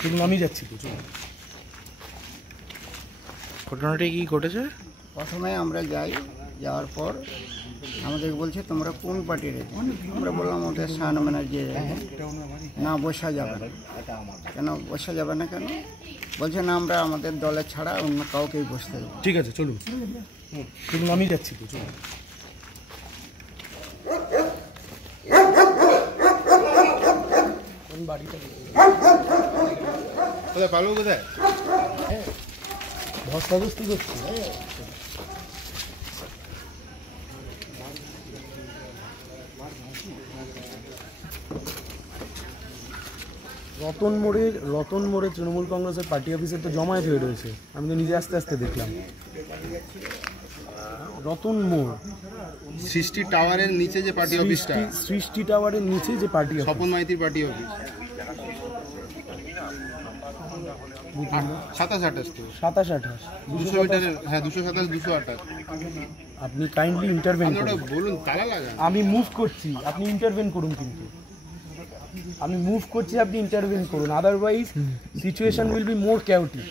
চলুন আমি যাচ্ছি তো চলুন। ঘটনাটা কি ঘটেছে? প্রথমে আমরা যাই, যাওয়ার পর আমাদের বলছে তোমরা কোন পার্টির? আমরা বললাম ওদের শাহানা ব্যানার্জি। না, বসা যাবে না। কেন বসা যাবে না কেন? বলছে না, আমরা আমাদের দলে ছাড়া অন্য কাউকেই বসতে দেবো। ঠিক আছে চলুন চলুন আমি যাচ্ছি তো চলুন। কোথায় পালু কোথায়? ধস্তাধস্তি করছি। রতন মোড়ে তৃণমূল কংগ্রেসের পার্টি অফিসে তো জমায়েত হয়ে রয়েছে। আমি তো নিজে আস্তে আস্তে দেখলাম। রতন মোড় সৃষ্টি টাওয়ারের নিচে যে পার্টি অফিসটা, সৃষ্টি টাওয়ারের নিচে যে পার্টি অফিস, স্বপন মাইতির পার্টি অফিস। 27-28 তো 27-28 200 মিটারের। হ্যাঁ 227 228। আপনি কাইন্ডলি ইন্টারভেন করুন। বলুন তালা লাগা। আমি মুভ করছি, আপনি ইন্টারভেন করুন। কিন্তু আমি মুভ করছি, আপনি ইন্টারভেন করুন, otherwise situation will be more chaotic।